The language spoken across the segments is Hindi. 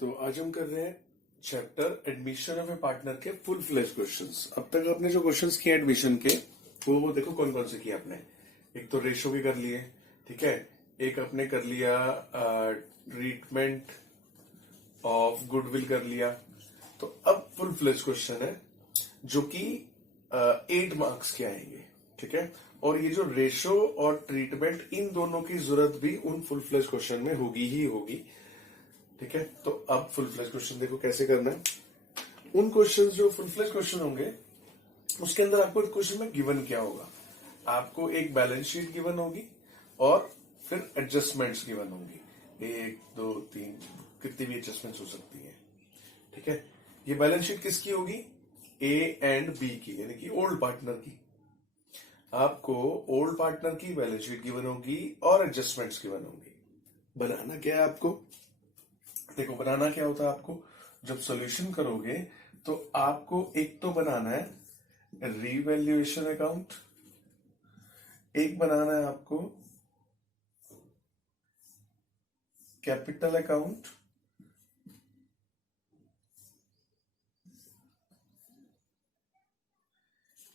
तो आज हम कर रहे हैं chapter admission of A partner के फुल फ्लेज क्वेश्चंस। अब तक आपने जो क्वेश्चंस किए एडमिशन के वो देखो कौन कौन से किए आपने। एक तो रेशो के कर लिए, ठीक है। एक आपने कर लिया ट्रीटमेंट ऑफ गुडविल कर लिया। तो अब फुल फ्लेज क्वेश्चन है जो कि 8 मार्क्स के आएंगे, ठीक है। और ये जो रेशो और ट्रीटमेंट, इन दोनों की जरूरत भी उन फुल फ्लेज क्वेश्चन में होगी ही होगी, ठीक है। तो अब फुल फ्लेज क्वेश्चन देखो कैसे करना है। उन क्वेश्चन जो फुल फ्लेज क्वेश्चन होंगे उसके अंदर आपको क्वेश्चन में गिवन क्या होगा। आपको एक बैलेंस शीट गिवन होगी और फिर एडजस्टमेंट्स गिवन होंगी। 1 2 3 कितनी भी एडजस्टमेंट्स हो सकती है, ठीक है। ये बैलेंस शीट किसकी होगी? ए एंड बी की, यानी कि ओल्ड पार्टनर की। आपको ओल्ड पार्टनर की बैलेंस शीट गिवन होगी और एडजस्टमेंट्स गिवन होंगी। बनाना क्या है आपको? देखो बनाना क्या होता है आपको, जब सॉल्यूशन करोगे तो आपको एक तो बनाना है रीवैल्यूएशन अकाउंट, एक बनाना है आपको कैपिटल अकाउंट,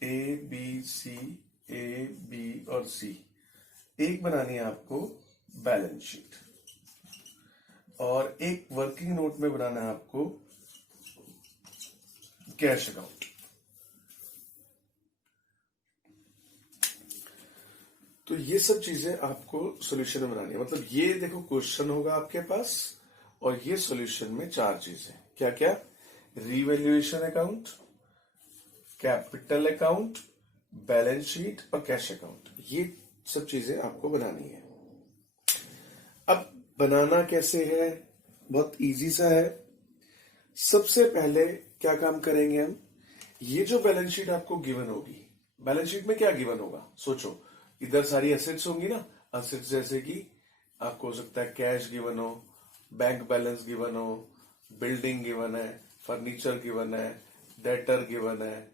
ए बी और सी। एक बनानी है आपको बैलेंस शीट और एक वर्किंग नोट में बनाना है आपको कैश अकाउंट। तो ये सब चीजें आपको सॉल्यूशन में बनानी है। मतलब ये देखो क्वेश्चन होगा आपके पास और ये सॉल्यूशन में 4 चीजें क्या क्या? Revaluation account, capital account, balance sheet और कैश अकाउंट। ये सब चीजें आपको बनानी है। अब बनाना कैसे है? बहुत इजी सा है। सबसे पहले क्या काम करेंगे हम, ये जो बैलेंस शीट आपको गिवन होगी, बैलेंस शीट में क्या गिवन होगा सोचो। इधर सारी एसेट्स होंगी ना, एसेट्स जैसे कि आपको हो सकता है कैश गिवन हो, बैंक बैलेंस गिवन हो, बिल्डिंग गिवन है, फर्नीचर गिवन है, डेटर गिवन है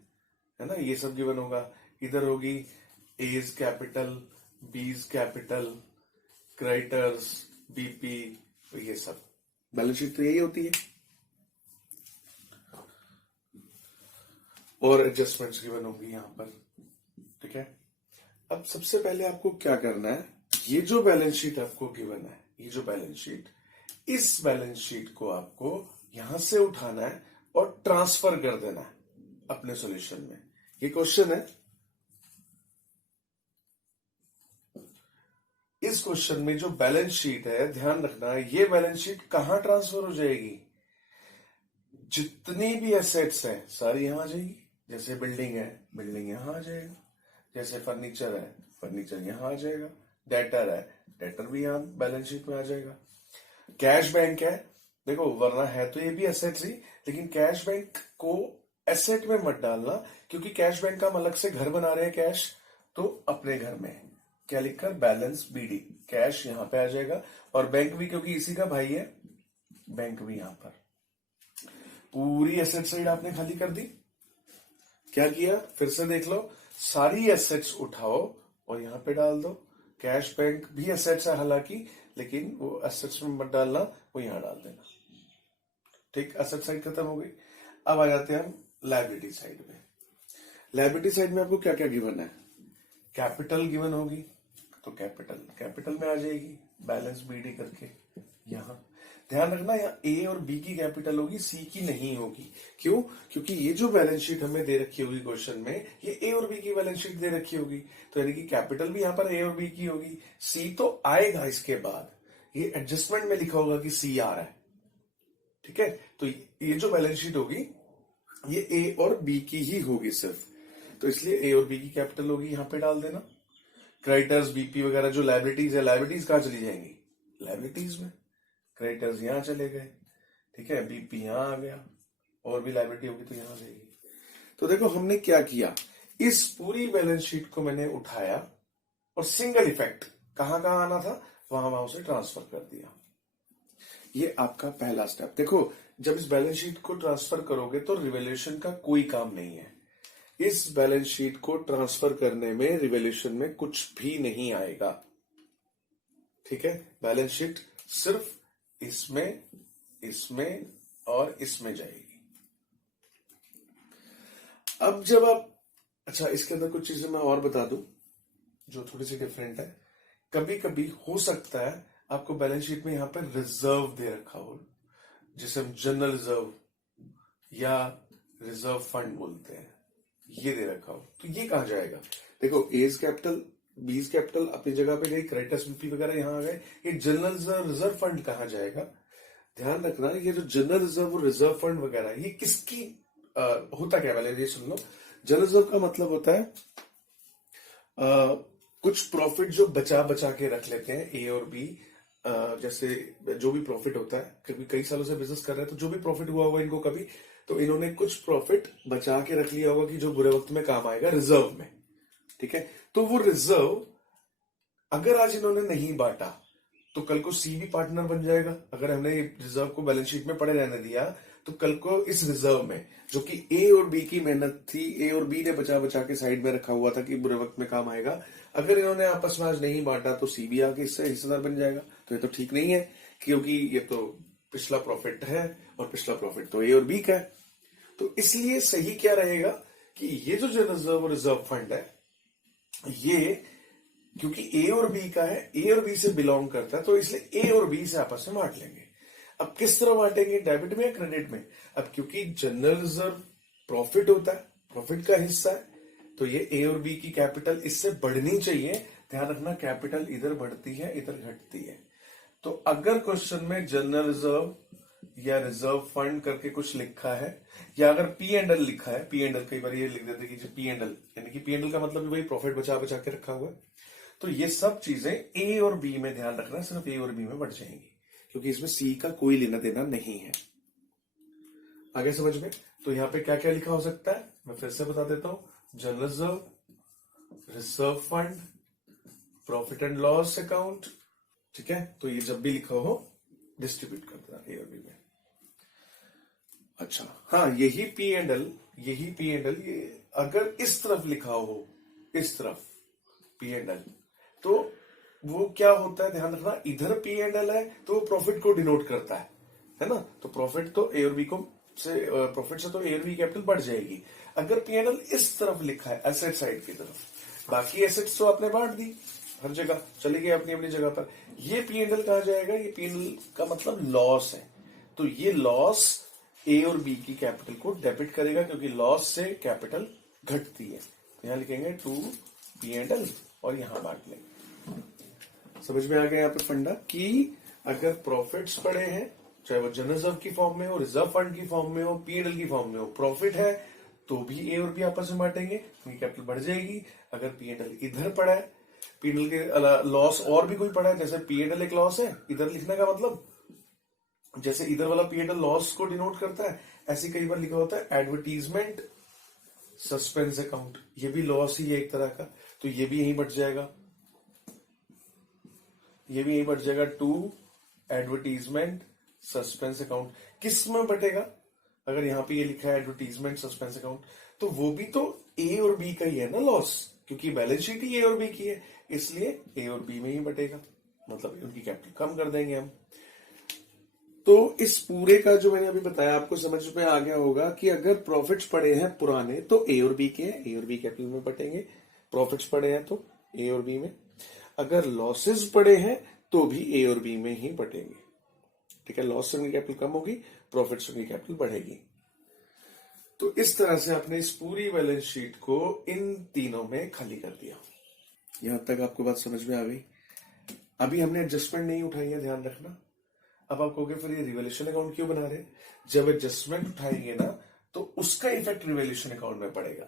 ना, ये सब गिवन होगा। इधर होगी A's capital, B's capital, creditors, B P, ये सब बैलेंस शीट तो यही होती है। और एडजस्टमेंट्स गिवन होगी यहां पर, ठीक है। अब सबसे पहले आपको क्या करना है, ये जो बैलेंस शीट आपको गिवन है, ये जो बैलेंस शीट, इस बैलेंस शीट को आपको यहां से उठाना है और ट्रांसफर कर देना है अपने सॉल्यूशन में। ये क्वेश्चन है। इस क्वेश्चन में जो बैलेंस शीट है, ध्यान रखना है, ये बैलेंस शीट कहां ट्रांसफर हो जाएगी? जितनी भी एसेट्स है सारी यहां आ जाएगी। जैसे बिल्डिंग है, बिल्डिंग यहां आ जाएगा। जैसे फर्नीचर है, फर्नीचर यहां आ जाएगा। डेटर है, डेटर भी यहां बैलेंस शीट में आ जाएगा। कैश बैंक है, देखो वरना है तो ये भी एसेट्स ही, लेकिन कैश बैंक को एसेट में मत डालना, क्योंकि कैश बैंक का हम अलग से घर बना रहे हैं कैश, तो अपने घर में क्या लिखकर बैलेंस बीडी, कैश यहां पे आ जाएगा। और बैंक भी क्योंकि इसी का भाई है, बैंक भी यहां पर। पूरी एसेट साइड आपने खाली कर दी। क्या किया फिर से देख लो, सारी एसेट्स उठाओ और यहां पे डाल दो। कैश बैंक भी एसेट्स है हालांकि, लेकिन वो एसेट्स में मत डालना, वो यहां डाल देना। ठीक, एसेट साइड खत्म हो गई। अब आ जाते हैं हम लायबिलिटी साइड में। लायबिलिटी साइड में आपको क्या क्या गिवन है? कैपिटल गिवन होगी, तो कैपिटल में आ जाएगी बैलेंस बीडी करके यहां। ध्यान रखना यहाँ ए और बी की कैपिटल होगी, सी की नहीं होगी। क्यों? क्योंकि ये जो बैलेंस शीट हमें दे रखी होगी क्वेश्चन में, ये ए और बी की बैलेंस शीट दे रखी होगी, तो यानी कि कैपिटल भी यहाँ पर ए और बी की होगी। सी तो आएगा इसके बाद, ये एडजस्टमेंट में लिखा होगा कि सी आ रहा है, ठीक है। तो ये जो बैलेंस शीट होगी ये ए और बी की ही होगी सिर्फ, तो इसलिए ए और बी की कैपिटल होगी, यहां पे डाल देना। क्रेडिटर्स, बीपी वगैरह जो लायबिलिटीज है, लायबिलिटीज कहां चली जाएंगी? लायबिलिटीज में। क्रेडिटर्स यहां चले गए, ठीक है, बीपी यहां आ गया, और भी लायबिलिटी होगी तो यहां जाएगी। तो देखो हमने क्या किया, इस पूरी बैलेंस शीट को मैंने उठाया और सिंगल इफेक्ट कहां कहां आना था वहां वहां उसे ट्रांसफर कर दिया। ये आपका पहला स्टेप। देखो जब इस बैलेंस शीट को ट्रांसफर करोगे तो रिवैल्यूएशन का कोई काम नहीं है। इस बैलेंस शीट को ट्रांसफर करने में रिवैल्यूएशन में कुछ भी नहीं आएगा, ठीक है। बैलेंस शीट सिर्फ इसमें इसमें और इसमें जाएगी। अब जब आप, अच्छा इसके अंदर कुछ चीजें मैं और बता दूं जो थोड़ी सी डिफरेंट है। कभी कभी हो सकता है आपको बैलेंस शीट में यहां पर रिजर्व दे रखा हो, जिसे हम जनरल रिजर्व या रिजर्व फंड बोलते हैं, ये दे रखा हो, तो ये कहां जाएगा? देखो एज कैपिटल, बीज कैपिटल अपनी जगह पे गई, क्रेडिटर्स बीपी वगैरह यहां आ गए, ये जनरल रिजर्व फंड कहां जाएगा? ध्यान रखना ये जो जनरल रिजर्व और रिजर्व फंड वगैरह ये किसकी होता क्या, पहले ये सुन लो। जनरल रिजर्व का मतलब होता है कुछ प्रॉफिट जो बचा बचा के रख लेते हैं ए और बी। जैसे जो भी प्रॉफिट होता है, कभी कई सालों से बिजनेस कर रहे हैं तो जो भी प्रॉफिट हुआ होगा इनको कभी, तो इन्होंने कुछ प्रॉफिट बचा के रख लिया होगा कि जो बुरे वक्त में काम आएगा रिजर्व में। ठीक है, तो वो रिजर्व अगर आज इन्होंने नहीं बांटा तो कल को सी भी पार्टनर बन जाएगा। अगर हमने रिजर्व को बैलेंस शीट में पड़े रहने दिया तो कल को इस रिजर्व में जो कि ए और बी की मेहनत थी, ए और बी ने बचा बचा के साइड में रखा हुआ था कि बुरे वक्त में काम आएगा, अगर इन्होंने आपस में आज नहीं बांटा तो सी भी आके इससे हिस्सेदार बन जाएगा। तो ये तो ठीक नहीं है, क्योंकि ये तो पिछला प्रॉफिट है और पिछला प्रॉफिट तो ए और बी का है। तो इसलिए सही क्या रहेगा कि ये जो रिजर्व और रिजर्व फंड है, ये क्योंकि ए और बी का है, ए और बी से बिलोंग करता है, तो इसलिए ए और बी से आपस में बांट लेंगे। अब किस तरह बांटेंगे, डेबिट में या क्रेडिट में? अब क्योंकि जनरल रिजर्व प्रॉफिट होता है, प्रॉफिट का हिस्सा है, तो ये ए और बी की कैपिटल इससे बढ़नी चाहिए। ध्यान रखना कैपिटल इधर बढ़ती है इधर घटती है। तो अगर क्वेश्चन में जनरल रिजर्व या रिजर्व फंड करके कुछ लिखा है, या अगर पी एंड एल लिखा है, पी एंड एल कई बार ये लिख देते कि पी एंड एल, यानी कि पी एंड एल का मतलब वही प्रॉफिट बचा बचा के रखा हुआ है, तो ये सब चीजें ए और बी में, ध्यान रखना सिर्फ ए और बी में बढ़ जाएंगी, क्योंकि इसमें सी का कोई लेना देना नहीं है। आगे समझ में? तो यहां पे क्या क्या लिखा हो सकता है मैं फिर से बता देता हूं। General reserve, reserve fund, profit and loss account. ठीक है, तो ये जब भी लिखा हो डिस्ट्रीब्यूट कर देना ए और बी में। अच्छा हाँ, यही पी एंड एल, ये अगर इस तरफ लिखा हो, इस तरफ पी एंड एल, तो वो क्या होता है, ध्यान रखना, इधर पी एंड एल है तो वो प्रॉफिट को डिनोट करता है ना? तो प्रॉफिट तो ए और बी को से, प्रॉफिट से तो ए और बी कैपिटल बढ़ जाएगी। अगर पी एंड एल इस तरफ लिखा है, एसेट साइड की तरफ, बाकी एसेट्स तो आपने बांट दी, हर जगह चली गई अपनी अपनी जगह पर। ये पी एंड एल कहा जाएगा, ये पी एंड एल का मतलब लॉस है, तो ये लॉस ए और बी की कैपिटल को डेबिट करेगा, क्योंकि लॉस से कैपिटल घटती है। तो यहां लिखेंगे टू पी एंड एल और यहां बांट लेंगे। समझ में आ गया यहाँ पे फंडा कि अगर प्रॉफिट्स पड़े हैं, चाहे वो जनरल रिजर्व की फॉर्म में हो, रिजर्व फंड की फॉर्म में हो, पी एंड एल की फॉर्म में हो, प्रॉफिट है तो भी ए और बी आपस में बांटेंगे, उनकी कैपिटल बढ़ जाएगी। अगर पी एंड एल इधर पड़ा है, पी एंड एल के लॉस और भी कोई पड़ा है, जैसे पी एंड एल एक लॉस है, इधर लिखने का मतलब जैसे इधर वाला पी एंड एल लॉस को डिनोट करता है, ऐसे कई बार लिखा होता है एडवर्टीजमेंट सस्पेंस अकाउंट, ये भी लॉस ही है एक तरह का, तो ये भी यहीं बढ़ जाएगा, ये भी यहीं बढ़ जाएगा टू एडवर्टीजमेंट सस्पेंस अकाउंट। किस में बटेगा? अगर यहां पे ये लिखा है एडवर्टीजमेंट सस्पेंस अकाउंट, तो वो भी तो ए और बी का ही है ना लॉस, क्योंकि बैलेंस शीट ही ए और बी की है, इसलिए ए और बी में ही बटेगा, मतलब उनकी कैपिटल कम कर देंगे हम। तो इस पूरे का जो मैंने अभी बताया आपको समझ में आ गया होगा कि अगर प्रॉफिट्स पड़े हैं पुराने तो ए और बी के हैं, ए और बी कैपिटल में बटेंगे। प्रॉफिट्स पड़े हैं तो ए और बी में, अगर लॉसेस पड़े हैं तो भी ए और बी में ही बटेंगे। ठीक है, लॉस से उनकी कैपिटल कम होगी, प्रॉफिट से उनकी कैपिटल बढ़ेगी। तो इस तरह से आपने इस पूरी बैलेंस शीट को इन तीनों में खाली कर दिया। यहां तक आपको बात समझ में आ गई? अभी हमने एडजस्टमेंट नहीं उठाई है, ध्यान रखना। अब आप कहोगे फिर ये रिवैल्यूएशन अकाउंट क्यों बना रहे? जब एडजस्टमेंट उठाएंगे ना तो उसका इफेक्ट रिवैल्यूएशन अकाउंट में पड़ेगा।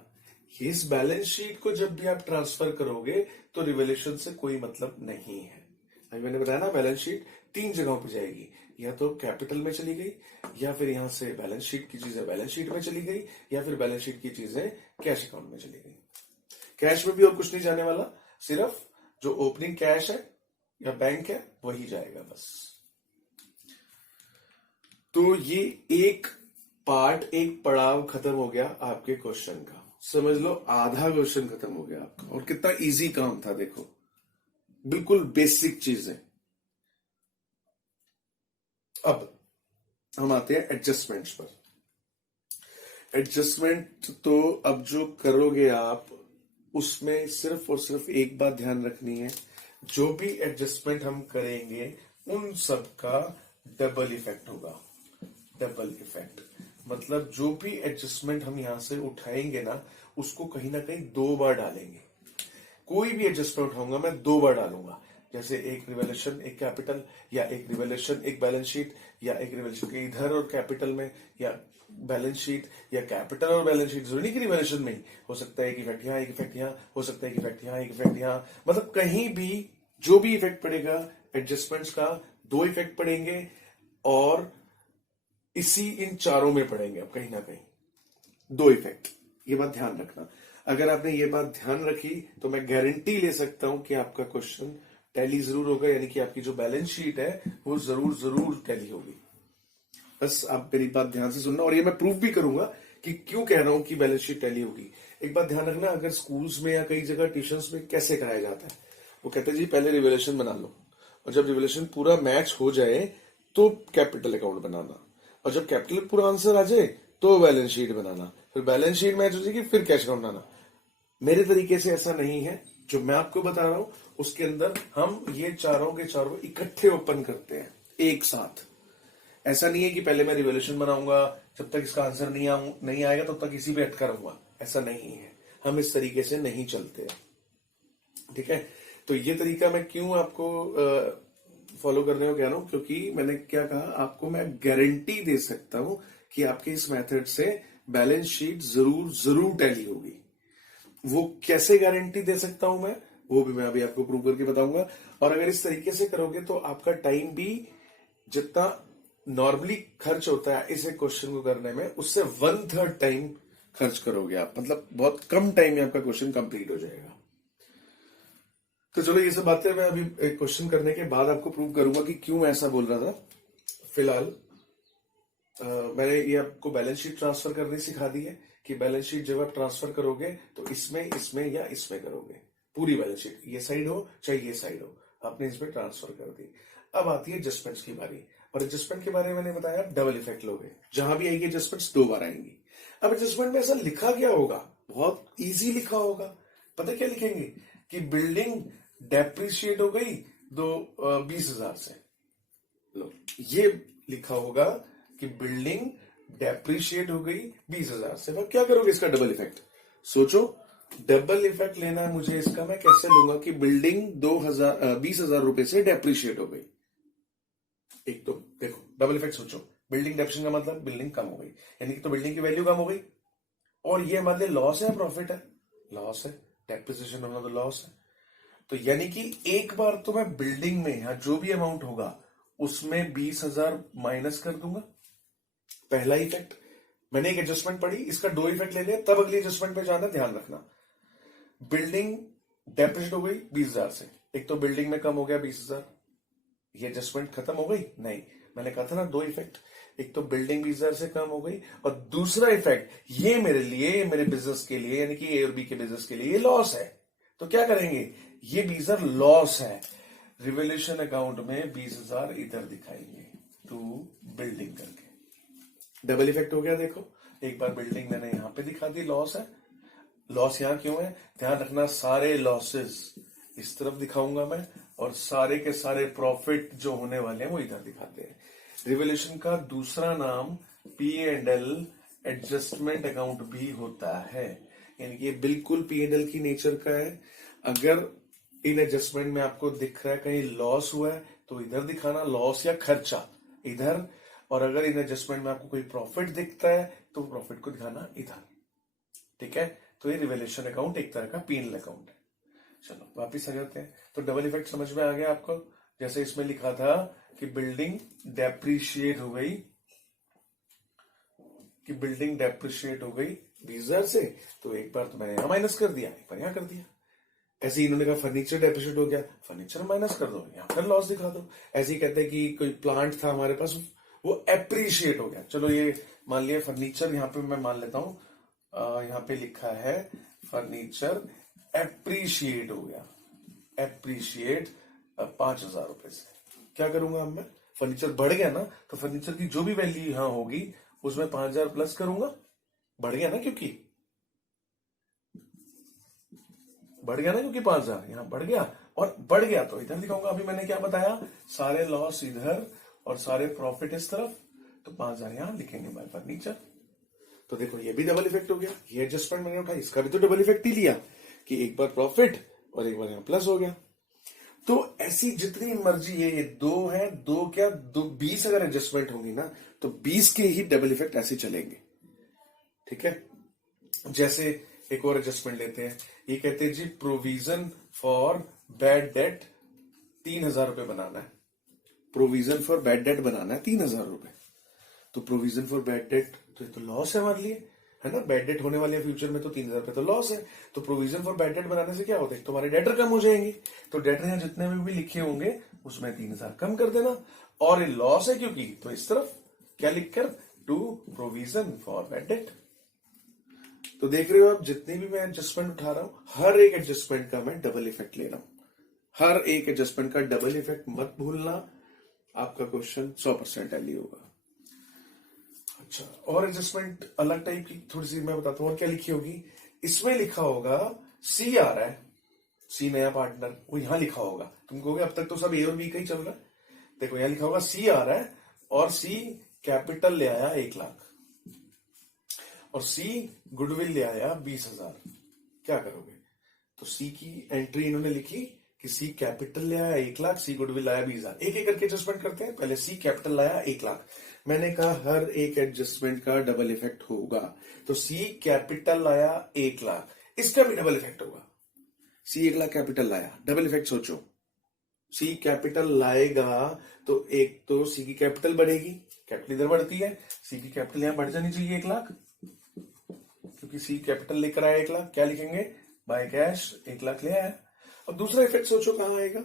इस बैलेंस शीट को जब भी आप ट्रांसफर करोगे तो रिवैल्यूएशन से कोई मतलब नहीं है। अभी मैंने बताया ना, बैलेंस शीट 3 जगहों पर जाएगी, या तो कैपिटल में चली गई, या फिर यहां से बैलेंस शीट की चीजें बैलेंस शीट में चली गई, या फिर बैलेंस शीट की चीजें कैश अकाउंट में चली गई। कैश में भी और कुछ नहीं जाने वाला, सिर्फ जो ओपनिंग कैश है या बैंक है वही जाएगा बस। तो ये एक पार्ट, एक पड़ाव खत्म हो गया आपके क्वेश्चन का। समझ लो आधा क्वेश्चन खत्म हो गया आपका, और कितना इजी काम था देखो, बिल्कुल बेसिक चीजें। अब हम आते हैं एडजस्टमेंट्स पर। एडजस्टमेंट तो अब जो करोगे आप, उसमें सिर्फ और सिर्फ एक बात ध्यान रखनी है, जो भी एडजस्टमेंट हम करेंगे उन सब का डबल इफेक्ट होगा। डबल इफेक्ट मतलब जो भी एडजस्टमेंट हम यहां से उठाएंगे ना, उसको कहीं ना कहीं 2 बार डालेंगे। कोई भी एडजस्टमेंट उठाऊंगा मैं 2 बार डालूंगा। जैसे एक रिवैल्यूएशन एक कैपिटल, या एक रिवैल्यूएशन एक बैलेंस शीट, या एक रिवैल्यूएशन के इधर और कैपिटल में, या बैलेंस शीट या कैपिटल और बैलेंस शीट। जरूरी नहीं कि रिवैल्यूएशन में ही हो सकता है, एक इफेक्ट यहाँ एक इफेक्ट यहाँ हो सकता है, एक इफेक्ट यहाँ एक इफेक्ट यहाँ, मतलब कहीं भी जो भी इफेक्ट पड़ेगा एडजस्टमेंट्स का 2 इफेक्ट पड़ेंगे, और इसी इन चारों में पड़ेंगे। अब कहीं ना कहीं 2 इफेक्ट, ये बात ध्यान रखना। अगर आपने ये बात ध्यान रखी तो मैं गारंटी ले सकता हूं कि आपका क्वेश्चन टैली जरूर होगा, यानी कि आपकी जो बैलेंस शीट है वो जरूर जरूर टैली होगी। बस आप मेरी बात ध्यान से सुनना, और ये मैं प्रूव भी करूंगा कि क्यों कह रहा हूं कि बैलेंस शीट टैली होगी। एक बात ध्यान रखना, अगर स्कूल्स में या कई जगह ट्यूशंस में कैसे कराया जाता है, वो कहते हैं जी पहले रिवैल्यूएशन बना लो, और जब रिवैल्यूएशन पूरा मैच हो जाए तो कैपिटल अकाउंट बनाना, और जब कैपिटल पूरा आंसर आ जाए तो बैलेंस शीट बनाना, फिर बैलेंस शीट मैच हो जाएगी फिर कैश अकाउंट बनाना। मेरे तरीके से ऐसा नहीं है, जो मैं आपको बता रहा हूं उसके अंदर हम ये चारों के चारों इकट्ठे ओपन करते हैं एक साथ। ऐसा नहीं है कि पहले मैं रिवॉल्यूशन बनाऊंगा, जब तक इसका आंसर नहीं आएगा तब तक इसी पे अटका रहूंगा, ऐसा नहीं है। हम इस तरीके से नहीं चलते, ठीक है। तो ये तरीका मैं क्यों आपको फॉलो करने को कह रहा हूं, क्योंकि मैंने क्या कहा आपको, मैं गारंटी दे सकता हूं कि आपके इस मेथड से बैलेंस शीट जरूर जरूर टैली होगी। वो कैसे गारंटी दे सकता हूं मैं, वो भी मैं अभी आपको प्रूव करके बताऊंगा। और अगर इस तरीके से करोगे तो आपका टाइम भी जितना नॉर्मली खर्च होता है इसे क्वेश्चन को करने में, उससे 1/3 टाइम खर्च करोगे आप, मतलब बहुत कम टाइम में आपका क्वेश्चन कंप्लीट हो जाएगा। तो चलो ये सब बातें मैं अभी क्वेश्चन करने के बाद आपको प्रूव करूंगा कि क्यों ऐसा बोल रहा था। फिलहाल मैंने ये आपको बैलेंस शीट ट्रांसफर करनी सिखा दी है कि बैलेंस शीट जब आप ट्रांसफर करोगे तो इसमें इसमें या इसमें करोगे। पूरी बैलेंस शीट, ये साइड हो चाहे ये साइड हो, आपने इसमें ट्रांसफर कर दी। अब आती है एडजस्टमेंट्स की बारी, और एडजस्टमेंट के बारे में मैंने बताया डबल इफेक्ट लोगे, जहां भी आएगी एडजस्टमेंट्स 2 बार आएंगी। अब एडजस्टमेंट में ऐसा लिखा क्या होगा, बहुत इजी लिखा होगा। पता क्या लिखेंगे कि बिल्डिंग डेप्रिशिएट हो गई 20,000 से। लो, ये लिखा होगा कि बिल्डिंग डेप्रिशिएट हो गई 20,000 से। अब क्या करोगे इसका डबल इफेक्ट, सोचो। डबल इफेक्ट लेना है मुझे इसका, मैं कैसे लूंगा कि बिल्डिंग 20,000 रुपए से डेप्रिशिएट हो गई। एक तो देखो डबल इफेक्ट सोचो, बिल्डिंग डेप्रिशिएशन का मतलब बिल्डिंग कम हो गई, यानी कि तो बिल्डिंग की वैल्यू कम हो गई, और ये हमारे लिए लॉस है प्रॉफिट है, लॉस है, डेप्रिसिएशन होना तो लॉस है। तो यानी कि एक बार तो मैं बिल्डिंग में यहां जो भी अमाउंट होगा उसमें 20,000 माइनस कर दूंगा। पहला इफेक्ट, मैंने एक एडजस्टमेंट पढ़ी, इसका 2 इफेक्ट ले लिया, तब अगली एडजस्टमेंट पे जाना, ध्यान रखना। बिल्डिंग डेप्रिशिएट हो गई 20,000 से, एक तो बिल्डिंग में कम हो गया 20,000, ये एडजस्टमेंट खत्म हो गई नहीं, मैंने कहा था ना 2 इफेक्ट, एक तो बिल्डिंग 20,000 से कम हो गई, और दूसरा इफेक्ट ये मेरे लिए, मेरे बिजनेस के लिए, यानी कि ए और बी के बिजनेस के लिए ये लॉस है। तो क्या करेंगे, ये 20,000 लॉस है, रिवॉल्यूशन अकाउंट में 20,000 इधर दिखाएंगे टू बिल्डिंग करके। डबल इफेक्ट हो गया। देखो एक बार बिल्डिंग मैंने यहां पे दिखा दी, लॉस है। लॉस यहां क्यों है, ध्यान रखना, सारे लॉसेस इस तरफ दिखाऊंगा मैं, और सारे के सारे प्रॉफिट जो होने वाले हैं वो इधर दिखाते हैं। रिवॉल्यूशन का दूसरा नाम P&L एडजस्टमेंट अकाउंट भी होता है, यानी कि ये बिल्कुल P&L की नेचर का है। अगर इन एडजस्टमेंट में आपको दिख रहा है कहीं लॉस हुआ है तो इधर दिखाना, लॉस या खर्चा इधर, और अगर इन एडजस्टमेंट में आपको कोई प्रॉफिट दिखता है तो प्रॉफिट को दिखाना इधर, ठीक है। तो ये रिवॉल्यूशन अकाउंट एक तरह का P&L अकाउंट है। चलो वापिस आ जाते हैं। तो डबल इफेक्ट समझ में आ गया आपको, जैसे इसमें लिखा था कि बिल्डिंग डेप्रिशिएट हो गई, कि बिल्डिंग डेप्रिशिएट हो गई 20,000 से, तो एक बार तो मैंने यहां माइनस कर दिया, एक बार यहां कर दिया। ऐसे ही इन्होंने कहा फर्नीचर डेप्रिशिएट हो गया, फर्नीचर माइनस कर दो, यहां पर लॉस दिखा दो। ऐसे ही कहते हैं कि कोई प्लांट था हमारे पास, वो एप्रिशिएट हो गया। चलो ये मान लिया फर्नीचर, यहां पे मैं मान लेता हूं, यहां पे लिखा है फर्नीचर एप्रिशिएट हो गया, एप्रिशिएट 5,000 रुपए से। क्या करूंगा अब मैं, फर्नीचर बढ़ गया ना, तो फर्नीचर की जो भी वैल्यू यहां होगी उसमें 5,000 प्लस करूंगा, बढ़ गया ना, क्योंकि बढ़ गया ना, क्योंकि 5,000 यहां बढ़ गया और बढ़ गया तो इधर दिखाऊंगा। अभी मैंने क्या बताया, सारे लॉस इधर और सारे प्रॉफिट इस तरफ, तो 5,000 यहां लिखेंगे बाय फर्नीचर। तो देखो ये भी डबल इफेक्ट हो गया, ये एडजस्टमेंट मैंने उठाया, इसका भी तो डबल इफेक्ट ही लिया कि एक बार प्रॉफिट और एक बार यहां प्लस हो गया। तो ऐसी जितनी मर्जी ये दो है, दो क्या दो 20 अगर एडजस्टमेंट होगी ना, तो 20 के ही डबल इफेक्ट ऐसे चलेंगे। ठीक है, जैसे एक और एडजस्टमेंट लेते हैं, ये कहते हैं जी प्रोविजन फॉर बैड डेट 3,000 रुपए बनाना है, प्रोविजन फॉर बैड डेट बनाना है 3,000 रुपए। तो प्रोविजन फॉर बैड डेट तो ये तो लॉस है हमारे लिए, है ना, बैड डेट होने वाली है फ्यूचर में, तो 3,000 रुपए तो लॉस है। तो प्रोविजन फॉर बैड डेट बनाने से क्या होता है, तो हमारे डेटर कम हो जाएंगे, तो डेटर यहां जितने में भी लिखे होंगे उसमें 3,000 कम कर देना, और ये लॉस है क्योंकि, तो इस तरफ क्या लिखकर, to provision for bad debt. तो देख रहे हो आप, जितनी भी मैं एडजस्टमेंट उठा रहा हूं, हर एक एडजस्टमेंट का मैं डबल इफेक्ट ले रहा हूं, हर एक एडजस्टमेंट का डबल इफेक्ट मत भूलना, आपका क्वेश्चन 100% टैली होगा। अच्छा, और एडजस्टमेंट अलग टाइप की थोड़ी सी मैं बताता हूं, और क्या लिखी होगी, इसमें लिखा होगा सी आ रहा है, सी नया पार्टनर, वो यहां लिखा होगा, तुम कहोगे अब तक तो सब ए और बी का ही चल रहा है, देखो यहां लिखा होगा सी आ रहा है, और सी कैपिटल ले आया 1,00,000, और सी गुडविल ले आया 20,000, क्या करोगे, तो सी की एंट्री इन्होंने लिखी कि सी कैपिटल ले आया 1,00,000, सी गुडविल लाया 20,000, एक एक करके एडजस्टमेंट करते हैं। पहले सी कैपिटल लाया 1,00,000, मैंने कहा हर एक एडजस्टमेंट का डबल इफेक्ट होगा, तो सी कैपिटल लाया 1,00,000, इसका भी डबल इफेक्ट होगा, सी 1,00,000 कैपिटल लाया, डबल इफेक्ट सोचो, सी कैपिटल लाएगा तो एक तो सी की कैपिटल बढ़ेगी, कैपिटल इधर बढ़ती है, सी की कैपिटल यहां बढ़ जानी चाहिए 1,00,000, क्योंकि सी कैपिटल लेकर आया 1,00,000, क्या लिखेंगे, बाय कैश 1,00,000 ले आया। अब दूसरा इफेक्ट सोचो कहां आएगा,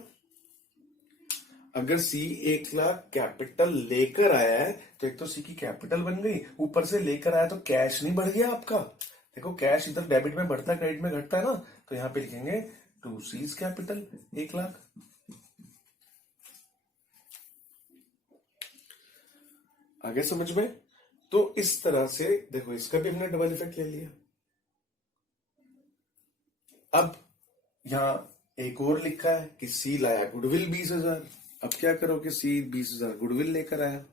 अगर सी 1,00,000 कैपिटल लेकर आया है, तो एक तो सी की कैपिटल बन गई, ऊपर से लेकर आया तो कैश नहीं बढ़ गया आपका, देखो कैश इधर डेबिट में बढ़ता है, क्रेडिट में घटता है ना, तो यहां पे लिखेंगे टू सीज कैपिटल 1,00,000। आगे समझ में, तो इस तरह से देखो इसका भी हमने डबल इफेक्ट ले लिया। अब यहां एक और लिखा है कि सी लाया गुडविल 20,000, अब क्या करोगे, सी 20,000 गुडविल लेकर आया।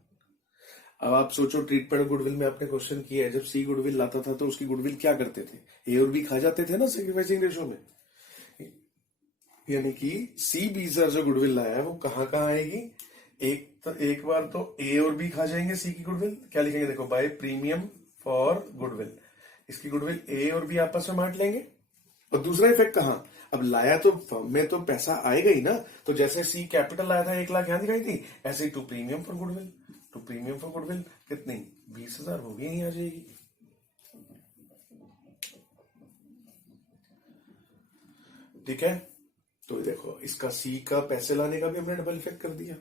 अब आप सोचो, ट्रीटमेंट गुडविल में आपने क्वेश्चन किया है, जब सी गुडविल लाता था तो उसकी गुडविल क्या करते थे, ए और बी खा जाते थे ना सैक्रिफाइसिंग रेशो में, यानी कि सी 20,000 जो गुडविल लाया है वो कहां कहां आएगी, एक बार तो ए और बी खा जाएंगे सी की गुडविल, क्या लिखेंगे, देखो बाय प्रीमियम फॉर गुडविल, इसकी गुडविल ए और बी आपस में बांट लेंगे। और दूसरा इफेक्ट कहां, अब लाया तो फर्म में तो पैसा आएगा ही ना, तो जैसे सी कैपिटल लाया था 1,00,000 यहां दिखाई थी, ऐसे ही two premium for goodwill, two premium for goodwill कितनी 20,000 वो भी नहीं आ जाएगी। ठीक है, तो देखो इसका सी का पैसे लाने का भी हमने डबल इफेक्ट कर दिया।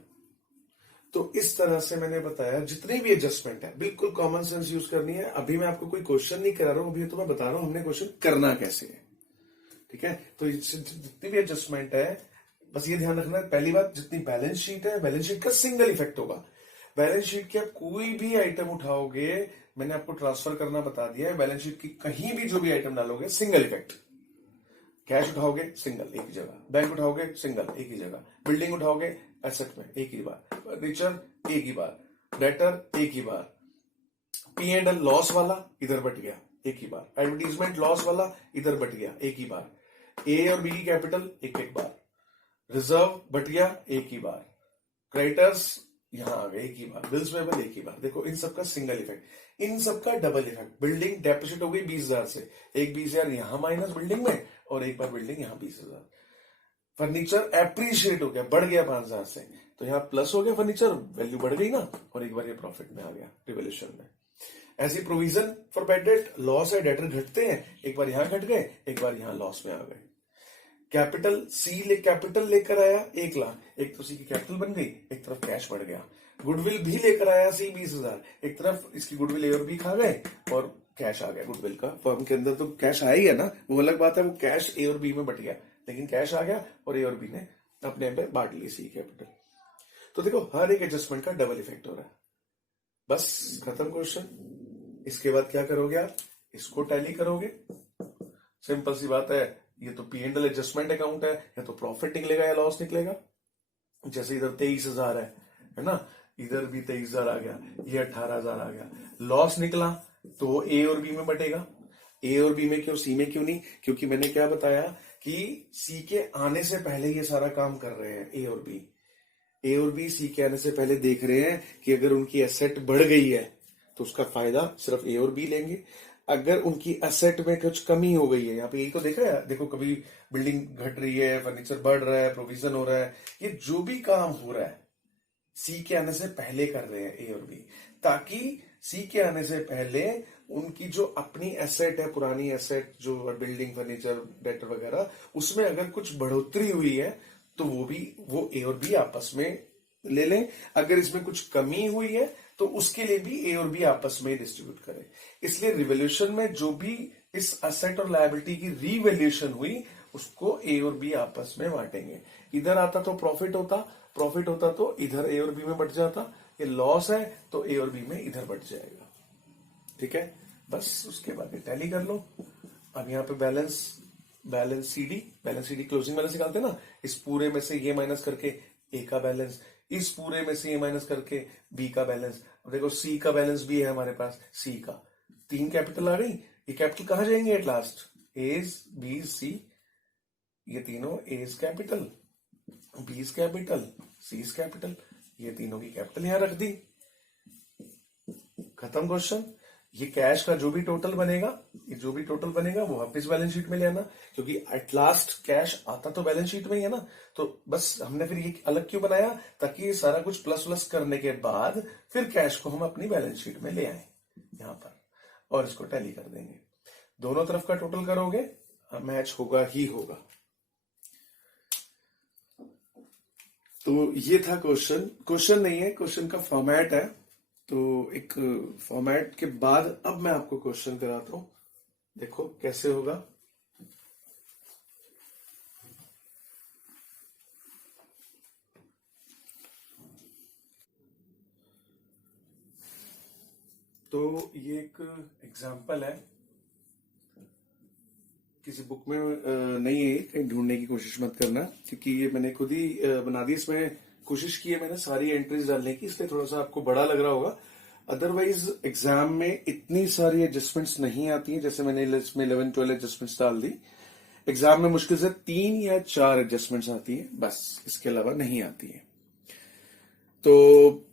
तो इस तरह से मैंने बताया जितने भी एडजस्टमेंट है बिल्कुल कॉमन सेंस यूज करनी है। अभी मैं आपको कोई क्वेश्चन नहीं करा रहा हूं, अभी तो मैं बता रहा हूं हमने क्वेश्चन करना कैसे है। ठीक है, तो जितनी भी एडजस्टमेंट है बस ये ध्यान रखना है, पहली बात जितनी बैलेंस शीट है, बैलेंस शीट का सिंगल इफेक्ट होगा। बैलेंस शीट के आप कोई भी आइटम उठाओगे, मैंने आपको ट्रांसफर करना बता दिया है, बैलेंस शीट की कहीं भी जो भी आइटम डालोगे सिंगल इफेक्ट। कैश उठाओगे सिंगल एक ही जगह, बैंक उठाओगे सिंगल एक ही जगह, बिल्डिंग उठाओगे एसेट में एक ही बार, फर्नीचर एक ही बार, डेटर एक ही बार, P&L लॉस वाला इधर बट गया एक ही बार, एडवर्टीजमेंट लॉस वाला इधर बट गया एक ही बार, ए और बी की कैपिटल एक एक बार, रिजर्व बट गया एक ही बार, क्रेडिटर्स यहां आ गए एक ही बार, बिल्स पेबल एक ही बार। देखो इन सबका सिंगल इफेक्ट, इन सबका डबल इफेक्ट। बिल्डिंग डेपोजिट हो गई 20,000 से, एक 20,000 यहां माइनस बिल्डिंग में, और एक बार बिल्डिंग यहां 20,000। फर्नीचर एप्रिशिएट हो गया, बढ़ गया 5,000 से, तो यहां प्लस हो गया, फर्नीचर वैल्यू बढ़ गई ना, और एक बार ये प्रॉफिट में आ गया रिवोल्यूशन में। ऐसी provision for bad date, loss है, डेटर घटते हैं, एक बार यहां घट गए, एक बार यहां लॉस में आ गए। कैपिटल सी कैपिटल लेकर आया 1,00,000, एक तो सी की कैपिटल बन गई, एक तरफ कैश बढ़ गया। गुडविल भी लेकर आया सी 20,000, एक तरफ इसकी गुडविल ए और बी खा गए और कैश आ गया गुडविल का। फर्म के अंदर तो कैश आया ही है ना, वो अलग बात है, वो कैश ए और बी में बट गया, लेकिन कैश आ गया और ए और बी ने अपने पे बांट ली सी कैपिटल। तो देखो हर एक एडजस्टमेंट का डबल इफेक्ट हो रहा है। बस खत्म क्वेश्चन। इसके बाद क्या करोगे आप, इसको टैली करोगे। सिंपल सी बात है, ये तो P and L adjustment account है, या तो प्रॉफिट निकलेगा या लॉस निकलेगा। जैसे इधर 23,000 है ना, इधर भी 23,000 आ गया, ये 18,000 आ गया। लॉस निकला तो ए और बी में बटेगा। ए और बी में क्यों, सी में क्यों नहीं? क्योंकि मैंने क्या बताया कि सी के आने से पहले ये सारा काम कर रहे हैं ए और बी। ए और बी सी के आने से पहले देख रहे हैं कि अगर उनकी एसेट बढ़ गई है तो उसका फायदा सिर्फ ए और बी लेंगे। अगर उनकी एसेट में कुछ कमी हो गई है, यहाँ पे यही तो देख रहे हैं, देखो कभी बिल्डिंग घट रही है, फर्नीचर बढ़ रहा है, प्रोविजन हो रहा है, ये जो भी काम हो रहा है सी के आने से पहले कर रहे हैं ए और बी, ताकि सी के आने से पहले उनकी जो अपनी एसेट है, पुरानी एसेट जो बिल्डिंग फर्नीचर डेटर वगैरह, उसमें अगर कुछ बढ़ोतरी हुई है तो वो ए और बी आपस में ले लें। अगर इसमें कुछ कमी हुई है तो उसके लिए भी ए और बी आपस में डिस्ट्रीब्यूट करें। इसलिए रिवोल्यूशन में जो भी इस एसेट और लायबिलिटी की रीवैल्यूएशन हुई उसको ए और बी आपस में बांटेंगे। इधर आता तो प्रॉफिट होता तो इधर ए और बी में बट जाता, ये लॉस है तो ए और बी में इधर बट जाएगा। ठीक है, बस उसके बाद ये टैली कर लो। अब यहाँ पे बैलेंस सीडी क्लोजिंग बैलेंस निकालते हैं ना, इस पूरे में से ये माइनस करके ए का बैलेंस, इस पूरे में से ये माइनस करके बी का बैलेंस। अब देखो सी का बैलेंस भी है हमारे पास, सी का 3 कैपिटल आ गई। ये कैपिटल कहां जाएंगे at last, A's B C, ये तीनों A's capital, B's capital, C's capital, ये तीनों की कैपिटल यहां रख दी। खत्म क्वेश्चन। ये कैश का जो भी टोटल बनेगा वो वापस बैलेंस शीट में ले आना, क्योंकि एट लास्ट कैश आता तो बैलेंस शीट में ही है ना। तो बस हमने फिर ये अलग क्यों बनाया, ताकि ये सारा कुछ प्लस प्लस करने के बाद फिर कैश को हम अपनी बैलेंस शीट में ले आए यहां पर, और इसको टैली कर देंगे। दोनों तरफ का टोटल करोगे, मैच होगा ही होगा। तो ये था क्वेश्चन नहीं है, क्वेश्चन का फॉर्मेट है। तो एक फॉर्मेट के बाद अब मैं आपको क्वेश्चन कराता हूं, देखो कैसे होगा। तो ये एक एग्जाम्पल है, किसी बुक में नहीं है, कहीं ढूंढने की कोशिश मत करना, क्योंकि ये मैंने खुद ही बना दी। इसमें कोशिश की है मैंने सारी एंट्रीज डालने की, इसलिए थोड़ा सा आपको बड़ा लग रहा होगा। अदरवाइज एग्जाम में इतनी सारी एडजस्टमेंट्स नहीं आती हैं, जैसे मैंने इसमें 11-12 एडजस्टमेंट्स डाल दी। एग्जाम में मुश्किल से 3 या 4 एडजस्टमेंट्स आती है, बस इसके अलावा नहीं आती है। तो